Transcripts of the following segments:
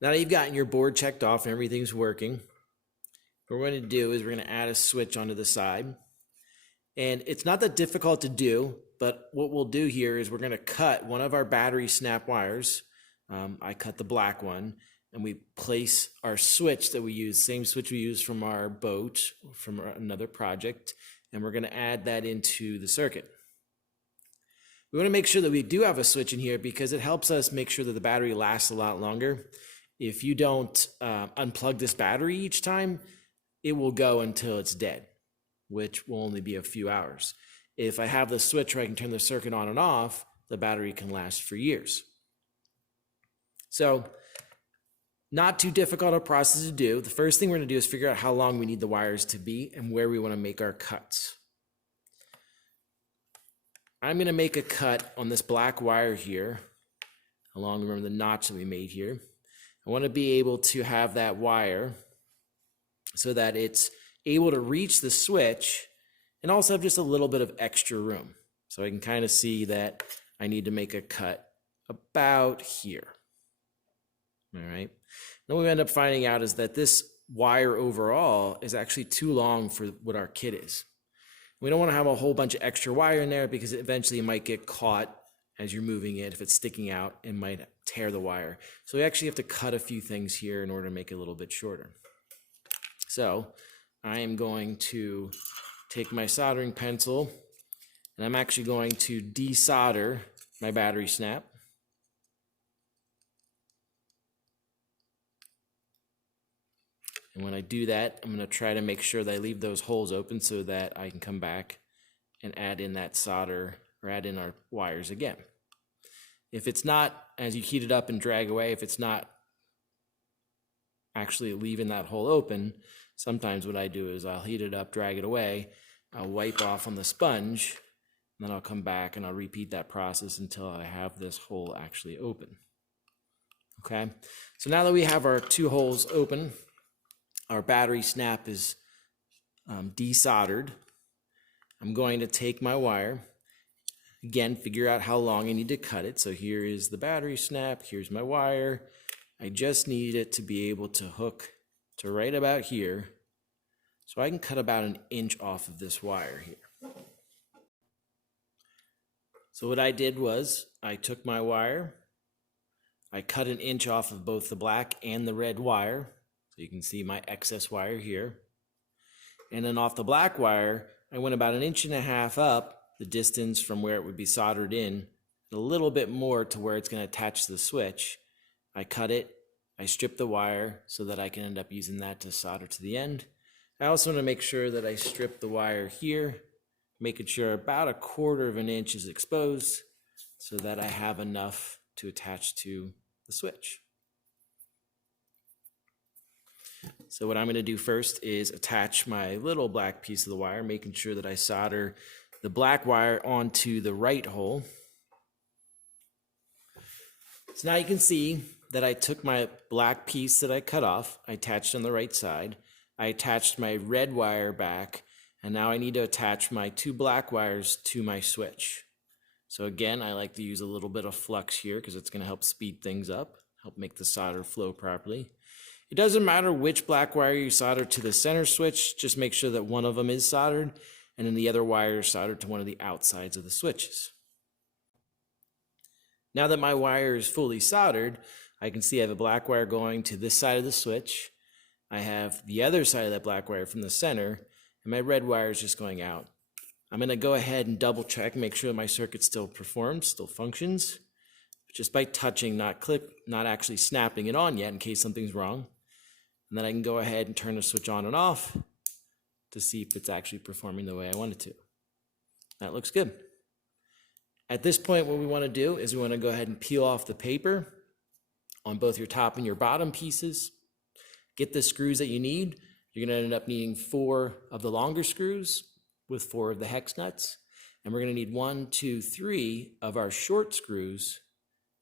Now that you've gotten your board checked off and everything's working, what we're going to do is we're going to add a switch onto the side. And it's not that difficult to do, but what we'll do here is we're going to cut one of our battery snap wires. I cut the black one, and we place our switch that we use, same switch we use from our boat, from another project, and we're going to add that into the circuit. We want to make sure that we do have a switch in here because it helps us make sure that the battery lasts a lot longer. If you don't unplug this battery each time, it will go until it's dead, which will only be a few hours. If I have the switch where I can turn the circuit on and off, the battery can last for years. So, not too difficult a process to do. The first thing we're going to do is figure out how long we need the wires to be and where we want to make our cuts. I'm going to make a cut on this black wire here, along, remember the notch that we made here. I want to be able to have that wire so that it's able to reach the switch and also have just a little bit of extra room. So I can kind of see that I need to make a cut about here. All right. Then what we end up finding out is that this wire overall is actually too long for what our kit is. We don't want to have a whole bunch of extra wire in there because eventually it might get caught as you're moving it. If it's sticking out, it might tear the wire. So we actually have to cut a few things here in order to make it a little bit shorter. So I am going to take my soldering pencil and I'm actually going to desolder my battery snap. And when I do that, I'm going to try to make sure that I leave those holes open so that I can come back and add in that solder or add in our wires again. If it's not, as you heat it up and drag away, if it's not actually leaving that hole open, sometimes what I do is I'll heat it up, drag it away, I'll wipe off on the sponge, and then I'll come back and I'll repeat that process until I have this hole actually open. Okay, so now that we have our two holes open, our battery snap is desoldered. I'm going to take my wire, again, figure out how long I need to cut it. So here is the battery snap, here's my wire. I just need it to be able to hook to right about here. So I can cut about 1 inch off of this wire here. So what I did was I took my wire, I cut 1 inch off of both the black and the red wire. So you can see my excess wire here. And then off the black wire, I went about 1.5 inches up the distance from where it would be soldered in, a little bit more to where it's going to attach to the switch. I cut it, I stripped the wire so that I can end up using that to solder to the end. I also want to make sure that I strip the wire here, making sure about 1/4 inch is exposed so that I have enough to attach to the switch. So what I'm going to do first is attach my little black piece of the wire, making sure that I solder the black wire onto the right hole. So now you can see that I took my black piece that I cut off, I attached on the right side, I attached my red wire back, and now I need to attach my 2 black wires to my switch. So again, I like to use a little bit of flux here because it's going to help speed things up, help make the solder flow properly. It doesn't matter which black wire you solder to the center switch, just make sure that one of them is soldered and then the other wire is soldered to one of the outsides of the switches. Now that my wire is fully soldered, I can see I have a black wire going to this side of the switch. I have the other side of that black wire from the center, and my red wire is just going out. I'm going to go ahead and double check, make sure my circuit still performs, still functions, just by touching, not actually snapping it on yet in case something's wrong. And then I can go ahead and turn the switch on and off to see if it's actually performing the way I want it to. That looks good. At this point, what we want to do is we want to go ahead and peel off the paper on both your top and your bottom pieces. Get the screws that you need. You're going to end up needing 4 of the longer screws with 4 of the hex nuts. And we're going to need 1, 2, 3 of our short screws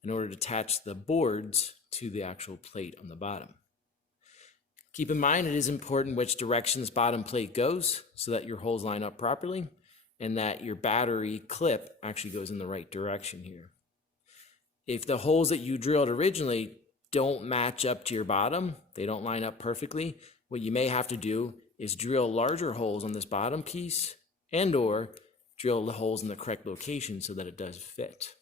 in order to attach the boards to the actual plate on the bottom. Keep in mind, it is important which direction this bottom plate goes so that your holes line up properly and that your battery clip actually goes in the right direction here. If the holes that you drilled originally don't match up to your bottom, they don't line up perfectly, what you may have to do is drill larger holes on this bottom piece and or drill the holes in the correct location so that it does fit.